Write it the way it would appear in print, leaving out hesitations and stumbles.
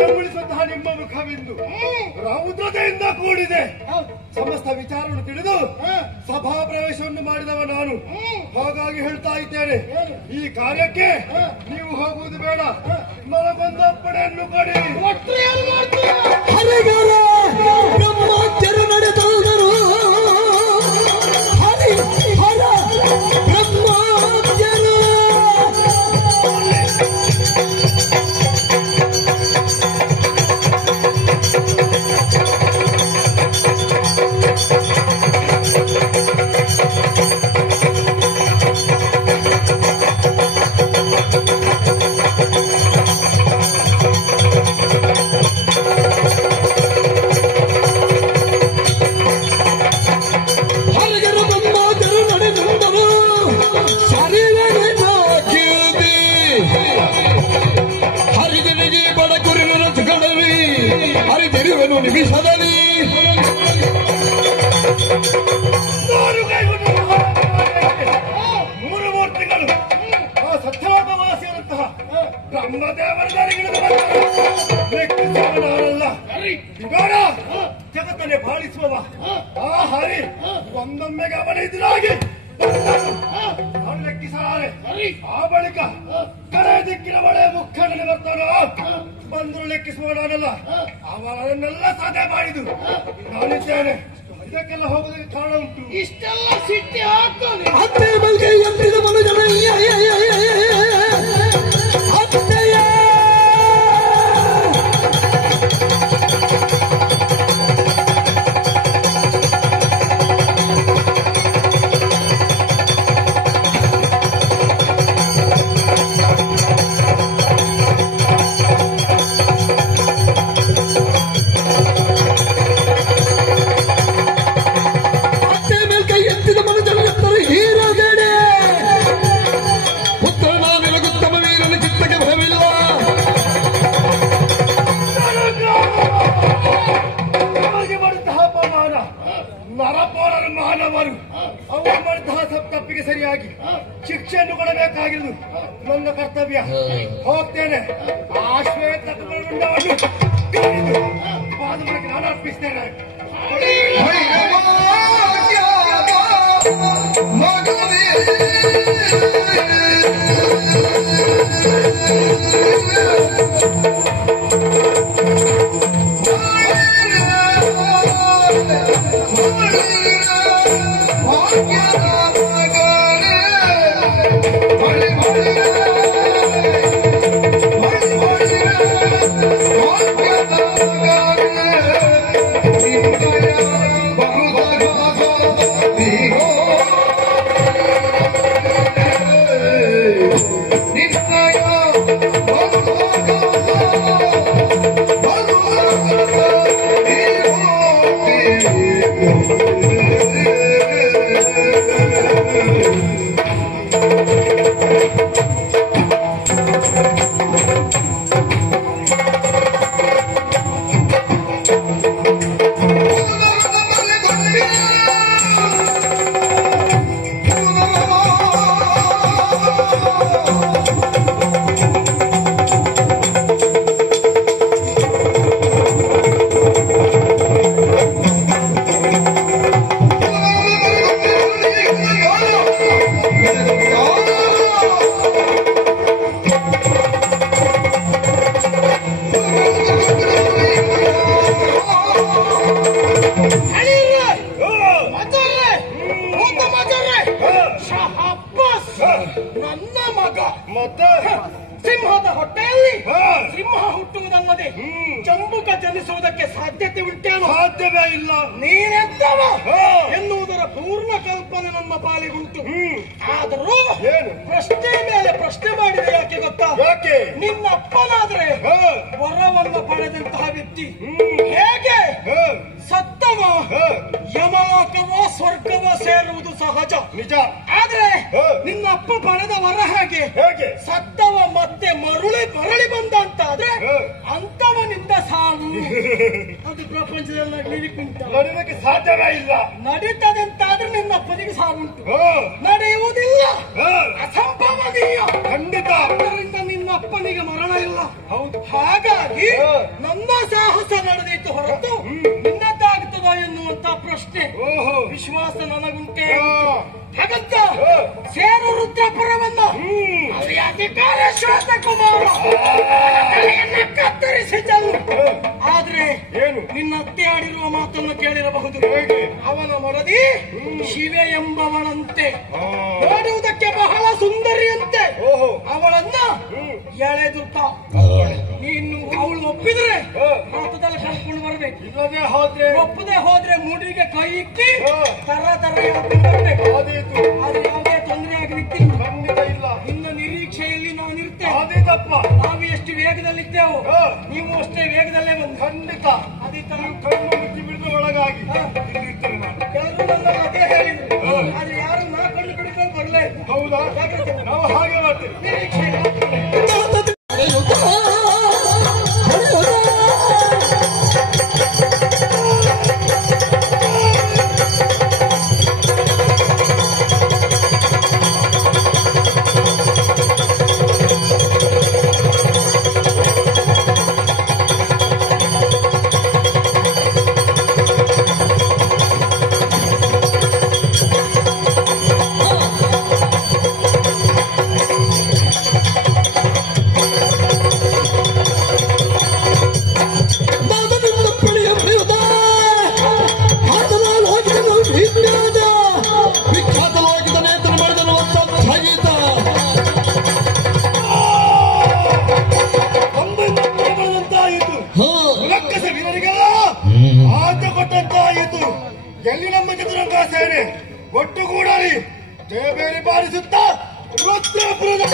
ಕಂಗೊಳಿಸುವಂತಹ ನಿಮ್ಮ ಮುಖವೆಂದು ರೌದ್ರತೆಯಿಂದ ಕೂಡಿದೆ. ಸಮಸ್ತ ವಿಚಾರವನ್ನು ತಿಳಿದು ಸಭಾ ಪ್ರವೇಶವನ್ನು ಮಾಡಿದವ ನಾನು. ಹಾಗಾಗಿ ಹೇಳ್ತಾ ಇದ್ದೇನೆ, ಈ ಕಾರ್ಯಕ್ಕೆ ನೀವು ಹೋಗುವುದು ಬೇಡ. ನನಗೊಂದು ಅಪ್ಪಣೆಯನ್ನು ಕೊಡಿ. ನಡೆದವರು ನಿಮಿಷದಲ್ಲಿ ಮೂರು ಮೂರ್ತಿಗಳು ಆ ಸತ್ಯಲೋಕವಾಸಿಯಾದಂತಹ ಬ್ರಹ್ಮದೇವರಲ್ಲ ಜಗತ್ತನ್ನೇ ಬಾಳಿಸುವವ ಆ ಹರಿ ಒಂದೊಮ್ಮೆಗೆ ಅವನ ಎದುರಾಗಿ ಲೆಕ್ಕಿಸಲಾರೆ. ಆ ಬಳಿಕ ಕಡೆ ದಿಕ್ಕಿನ ಮಳೆ ಮುಖಂಡನೆ ಬರ್ತಾನೋ ಬಂದರು ಲೆಕ್ಕಿಸುವ ನಾನಲ್ಲ, ಅವರನ್ನೆಲ್ಲ ಸಾಧ್ಯ ಮಾಡಿದು ನಾನಿದ್ದೇನೆ. ಇದಕ್ಕೆಲ್ಲ ಹೋಗೋದಕ್ಕೆ ಕಾರಣ ಉಂಟು. ಇಷ್ಟೆಲ್ಲ ಸಿಟ್ಟಿ ಹಾಕ್ತಾನೆ ನರಪೋರರು ಮಾನವರು ಅವರು ಮಾಡಿದಂತಹ ತಪ್ಪಿಗೆ ಸರಿಯಾಗಿ ಶಿಕ್ಷೆಯನ್ನು ಕೊಡಬೇಕಾಗಿರುವುದು ನನ್ನ ಕರ್ತವ್ಯ. ಹೋಗ್ತೇನೆ. ಆ ಶ್ವೇತವನ್ನು ಪಾದಗಳಿಗೆ ನಾನು ಅರ್ಪಿಸ್ತೇನೆ. ಸಿಂಹದ ಹೊಟ್ಟೆಯಲ್ಲಿ ಸಿಂಹ ಹುಟ್ಟುವುದಲ್ಲದೆ ಚಂಬುಕ ಜನಿಸುವುದಕ್ಕೆ ಸಾಧ್ಯತೆ ಉಂಟೇನು? ಸಾಧ್ಯವೇ ಇಲ್ಲ. ನೀನೆದ್ದವ ಎನ್ನುವುದರ ಪೂರ್ಣ ಕಲ್ಪನೆ ನಮ್ಮ ಪಾಲಿಗುಂಟು. ಆದರೂ ಪ್ರಶ್ನೆ ಮೇಲೆ ಪ್ರಶ್ನೆ ಮಾಡಿದೆ. ಯಾಕೆ ಗೊತ್ತಾ? ಯಾಕೆ? ನಿನ್ನಪ್ಪನಾದ್ರೆ ವರವನ್ನು ಪಡೆದಂತಹ ವ್ಯಕ್ತಿ ಹೇಗೆ ಸತ್ತವ ಯಮಲೋಕವೋ ಸ್ವರ್ಗವೋ ಸೇರುವುದು ಸಹಜ, ನಿಜ. ಆದ್ರೆ ನಿನ್ನ ಅಪ್ಪ ಪಡೆದ ವರ ಹೇಗೆ ಸತ್ತವ ಮತ್ತೆ ಮರಳಿ ಬಂದ ಅಂತ ಆದ್ರೆ ಅಂತವನಿಂದ ಸಾವು ಅದು ಪ್ರಪಂಚದಲ್ಲಿ ನಡೀಲಿಕ್ಕೆ ಸಾಧ್ಯವೇ ಇಲ್ಲ. ನಡೀತದೆ ಅಂತಾದ್ರೆ ನಿನ್ನ ಅಪ್ಪನಿಗೆ ಸಾವುಂಟು, ನಡೆಯುವುದಿಲ್ಲ, ಅಸಂಭವನೀಯ. ಖಂಡಿತ. ಅದರಿಂದ ನಿನ್ನ ಅಪ್ಪನಿಗೆ ಮರಣ ಇಲ್ಲ. ಹೌದು. ಹಾಗಾಗಿ ನನ್ನ ಸಾಹಸ ನಡೆದಿತ್ತು ಹೊರತು ನಿನ್ನದ್ದಾಗುತ್ತದ ಎನ್ನುವಂತ ಪ್ರಶ್ನೆ ವಿಶ್ವಾಸ ನನಗುಂಟೆ. ಹಾಗಂತ ಸೇರು ರುದ್ರಪುರವನ್ನ ಅಲ್ಲಿ ಅಧಿಕಾರ ಶ್ವೇತಕುಮಾರ ಕತ್ತರಿಸಿ ಚೆಲ್ಲು. ಆದ್ರೆ ನಿನ್ನ ಅತ್ತೆ ಆಡಿರುವ ಮಾತನ್ನು ಕೇಳಿರಬಹುದು. ಅವನ ಮರದಿ ಶಿವೆ ಎಂಬವಳಂತೆ, ನೋಡುವುದಕ್ಕೆ ಬಹಳ ಸುಂದರಿಯಂತೆ. ಅವಳನ್ನ ಎಳೆದುಟ ನೀನು ಅವಳು ಒಪ್ಪಿದ್ರೆ ರಥದಲ್ಲಿ ಕಳ್ಕೊಂಡು ಬರ್ಬೇಕು. ಇಲ್ಲದೆ ಹೋದ್ರೆ ಒಪ್ಪದೆ ಹೋದ್ರೆ ಮುಡಿಗೆ ಕೈ ಇಕ್ಕಿ ತರ ಹೇಳ್ಕೊಂಡು ಬರ್ಬೇಕು. ಆದ್ರೆ ಯಾವುದೇ ತೊಂದರೆ ಆಗಲಿಕ್ಕಿಲ್ಲ. ಖಂಡಿತ ಇಲ್ಲ. ಇನ್ನ ನಿರೀಕ್ಷೆಯಲ್ಲಿ ನಾನಿರ್ತೇನೆ. ಅದೇ ತಪ್ಪ. ನಾವು ಎಷ್ಟು ವೇಗದಲ್ಲಿದ್ದೇವೋ ನೀವು ಅಷ್ಟೇ ವೇಗದಲ್ಲೇ ಬಂದು. ಖಂಡಿತ. ಅದೇ ತರ ಕಣ್ಣು ಮುಚ್ಚಿ ಬಿಡಿದ ಒಳಗಾಗಿ ಇಲ್ಲಿರ್ತೇನೆ ನಾನು. ಎಲ್ಲರೂ ನನ್ನ ಅದೇ ಹೇಳಿದ್ರು. ಆದ್ರೆ ಯಾರು ನಾ ಕಣ್ಣು ಕಡಿಕೊಂಡು ಬರಲೇ. ಹೌದಾ? ನಾವು ಹಾಗೆ ಮಾಡ್ತೇವೆ. ನಿರೀಕ್ಷೆ ಎಲ್ಲಿ ನಮ್ಮ ಚತುರಂಗ ಸೇನೆ ಒಟ್ಟುಗೂಡಲಿ ಜಯಬೇರಿ ಬಾರಿಸುತ್ತಾ ರುದ್ರಪುರದ